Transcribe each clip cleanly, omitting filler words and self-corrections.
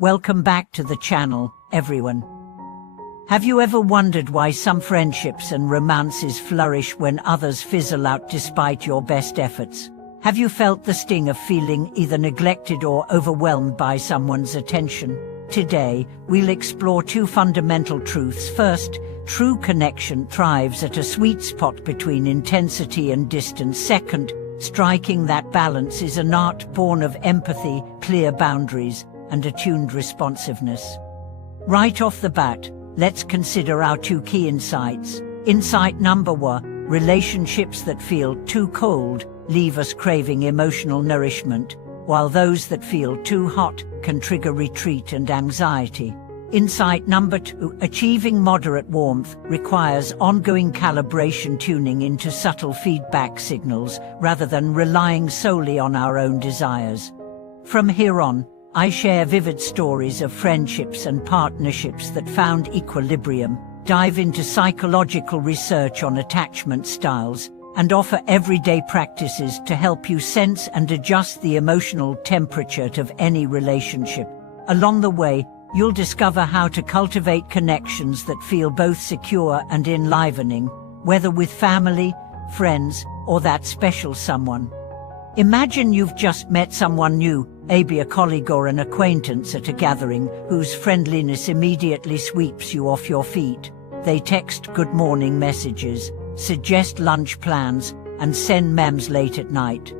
Welcome back to the channel, everyone. Have you ever wondered why some friendships and romances flourish when others fizzle out despite your best efforts? Have you felt the sting of feeling either neglected or overwhelmed by someone's attention? Today, we'll explore two fundamental truths. First, true connection thrives at a sweet spot between intensity and distance. Second, striking that balance is an art born of empathy, clear boundaries, and attuned responsiveness. Right off the bat, let's consider our two key insights. Insight number one, relationships that feel too cold leave us craving emotional nourishment, while those that feel too hot can trigger retreat and anxiety. Insight number two, achieving moderate warmth requires ongoing calibration, tuning into subtle feedback signals rather than relying solely on our own desires. From here on, I share vivid stories of friendships and partnerships that found equilibrium, dive into psychological research on attachment styles, and offer everyday practices to help you sense and adjust the emotional temperature of any relationship. Along the way, you'll discover how to cultivate connections that feel both secure and enlivening, whether with family, friends, or that special someone. Imagine you've just met someone new, maybe a colleague or an acquaintance at a gathering, whose friendliness immediately sweeps you off your feet. They text good morning messages, suggest lunch plans, and send memes late at night.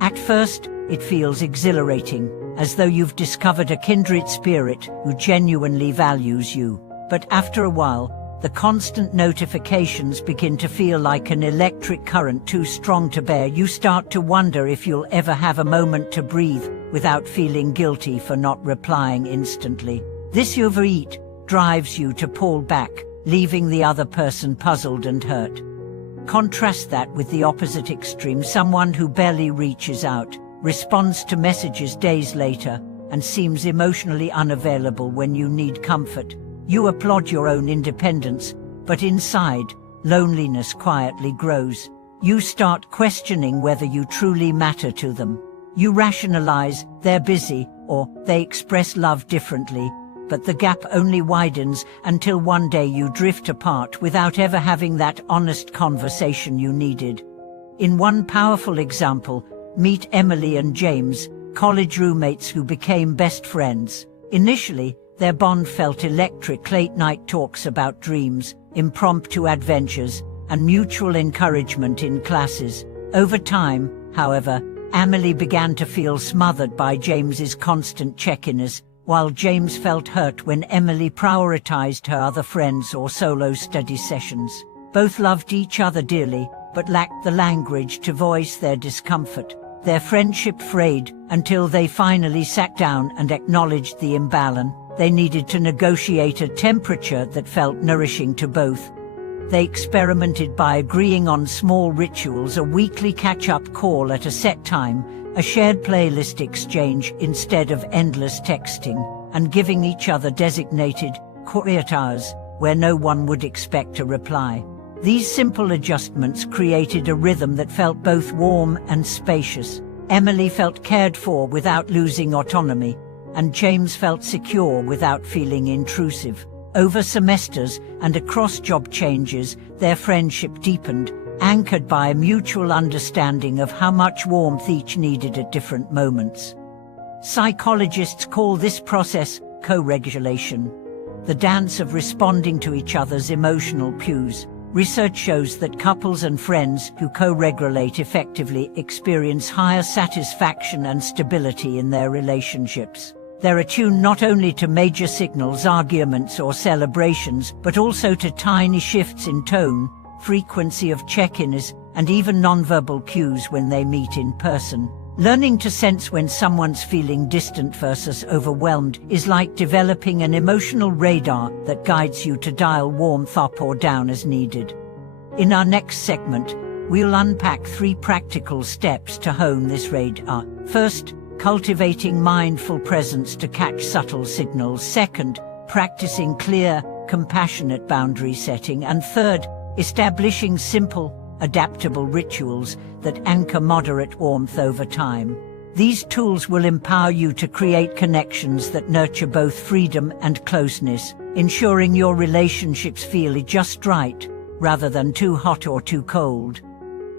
At first, it feels exhilarating, as though you've discovered a kindred spirit who genuinely values you. But after a while, the constant notifications begin to feel like an electric current too strong to bear. You start to wonder if you'll ever have a moment to breathe without feeling guilty for not replying instantly. This overeat drives you to pull back, leaving the other person puzzled and hurt. Contrast that with the opposite extreme, someone who barely reaches out, responds to messages days later, and seems emotionally unavailable when you need comfort. You applaud your own independence, but inside, loneliness quietly grows. You start questioning whether you truly matter to them. You rationalize they're busy or they express love differently, but the gap only widens until one day you drift apart without ever having that honest conversation you needed. In one powerful example, meet Emily and James, college roommates who became best friends. Initially, their bond felt electric: late-night talks about dreams, impromptu adventures, and mutual encouragement in classes. Over time, however, Emily began to feel smothered by James's constant check-ins, while James felt hurt when Emily prioritized her other friends or solo study sessions. Both loved each other dearly, but lacked the language to voice their discomfort. Their friendship frayed until they finally sat down and acknowledged the imbalance. They needed to negotiate a temperature that felt nourishing to both. They experimented by agreeing on small rituals: a weekly catch-up call at a set time, a shared playlist exchange instead of endless texting, and giving each other designated quiet hours where no one would expect a reply. These simple adjustments created a rhythm that felt both warm and spacious. Emily felt cared for without losing autonomy, and James felt secure without feeling intrusive. Over semesters and across job changes, their friendship deepened, anchored by a mutual understanding of how much warmth each needed at different moments. Psychologists call this process co-regulation, the dance of responding to each other's emotional cues. Research shows that couples and friends who co-regulate effectively experience higher satisfaction and stability in their relationships. They're attuned not only to major signals, arguments, or celebrations, but also to tiny shifts in tone, frequency of check-ins, and even nonverbal cues when they meet in person. Learning to sense when someone's feeling distant versus overwhelmed is like developing an emotional radar that guides you to dial warmth up or down as needed. In our next segment, we'll unpack 3 practical steps to hone this radar. First, cultivating mindful presence to catch subtle signals. Second, practicing clear, compassionate boundary setting. And third, establishing simple, adaptable rituals that anchor moderate warmth over time. These tools will empower you to create connections that nurture both freedom and closeness, ensuring your relationships feel just right, rather than too hot or too cold.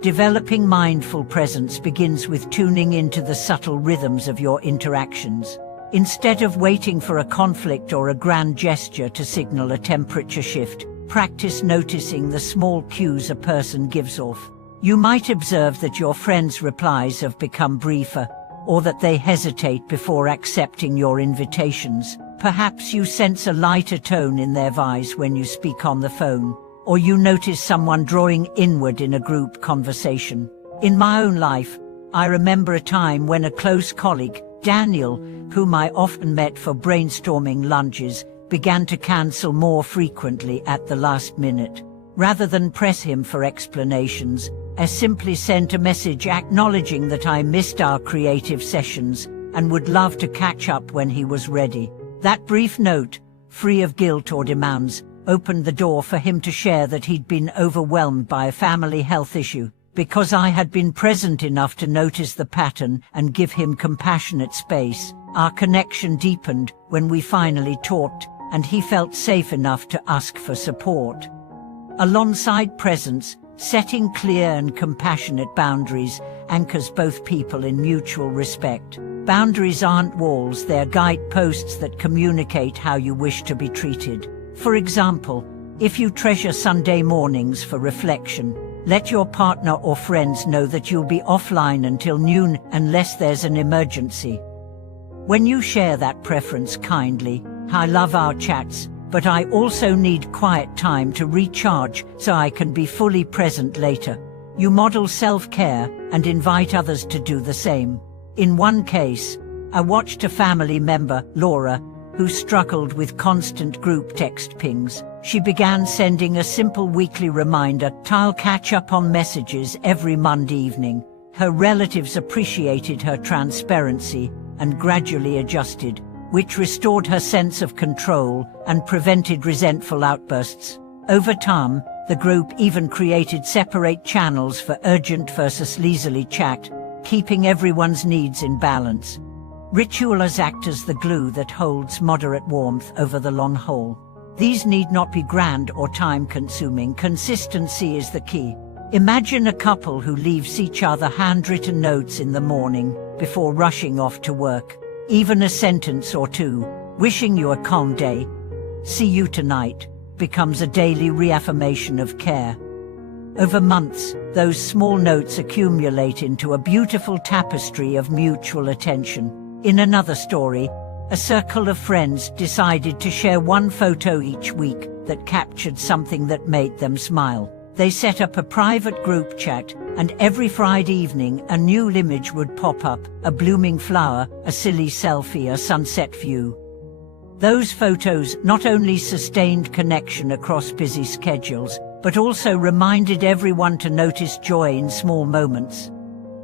Developing mindful presence begins with tuning into the subtle rhythms of your interactions. Instead of waiting for a conflict or a grand gesture to signal a temperature shift, practice noticing the small cues a person gives off. You might observe that your friends' replies have become briefer, or that they hesitate before accepting your invitations. Perhaps you sense a lighter tone in their voice when you speak on the phone, or you notice someone drawing inward in a group conversation. In my own life, I remember a time when a close colleague, Daniel, whom I often met for brainstorming lunches, began to cancel more frequently at the last minute. Rather than press him for explanations, I simply sent a message acknowledging that I missed our creative sessions and would love to catch up when he was ready. That brief note, free of guilt or demands, opened the door for him to share that he'd been overwhelmed by a family health issue. Because I had been present enough to notice the pattern and give him compassionate space, our connection deepened when we finally talked, and he felt safe enough to ask for support. Alongside presence, setting clear and compassionate boundaries anchors both people in mutual respect. Boundaries aren't walls, they're guideposts that communicate how you wish to be treated. For example, if you treasure Sunday mornings for reflection, let your partner or friends know that you'll be offline until noon unless there's an emergency. When you share that preference kindly, I love our chats, but I also need quiet time to recharge so I can be fully present later. You model self-care and invite others to do the same. In one case, I watched a family member, Laura, who struggled with constant group text pings. She began sending a simple weekly reminder, "I'll catch up on messages every Monday evening." Her relatives appreciated her transparency and gradually adjusted, which restored her sense of control and prevented resentful outbursts. Over time, the group even created separate channels for urgent versus leisurely chat, keeping everyone's needs in balance. Rituals act as the glue that holds moderate warmth over the long haul. These need not be grand or time-consuming. Consistency is the key. Imagine a couple who leaves each other handwritten notes in the morning before rushing off to work. Even a sentence or two, "Wishing you a calm day," "See you tonight," becomes a daily reaffirmation of care. Over months, those small notes accumulate into a beautiful tapestry of mutual attention. In another story, a circle of friends decided to share one photo each week that captured something that made them smile. They set up a private group chat, and every Friday evening a new image would pop up: a blooming flower, a silly selfie, a sunset view. Those photos not only sustained connection across busy schedules, but also reminded everyone to notice joy in small moments.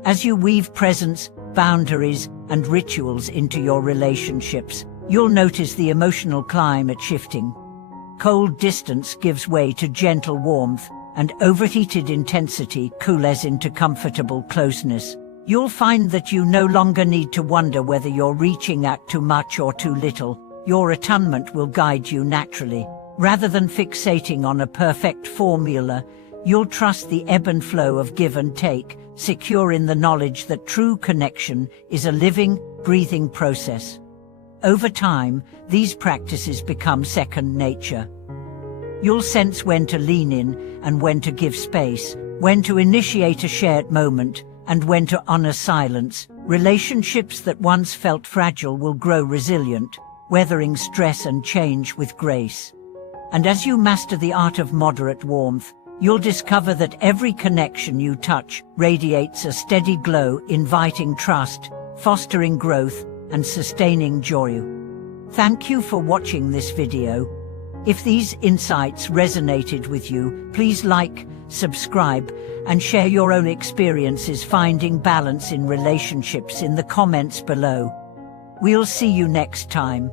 As you weave presence, boundaries, and rituals into your relationships, you'll notice the emotional climate shifting. Cold distance gives way to gentle warmth, and overheated intensity cools into comfortable closeness. You'll find that you no longer need to wonder whether you're reaching out too much or too little. Your attunement will guide you naturally. Rather than fixating on a perfect formula, you'll trust the ebb and flow of give and take, secure in the knowledge that true connection is a living, breathing process. Over time, these practices become second nature. You'll sense when to lean in and when to give space, when to initiate a shared moment, and when to honor silence. Relationships that once felt fragile will grow resilient, weathering stress and change with grace. And as you master the art of moderate warmth, you'll discover that every connection you touch radiates a steady glow, inviting trust, fostering growth, and sustaining joy. Thank you for watching this video. If these insights resonated with you, please like, subscribe, and share your own experiences finding balance in relationships in the comments below. We'll see you next time.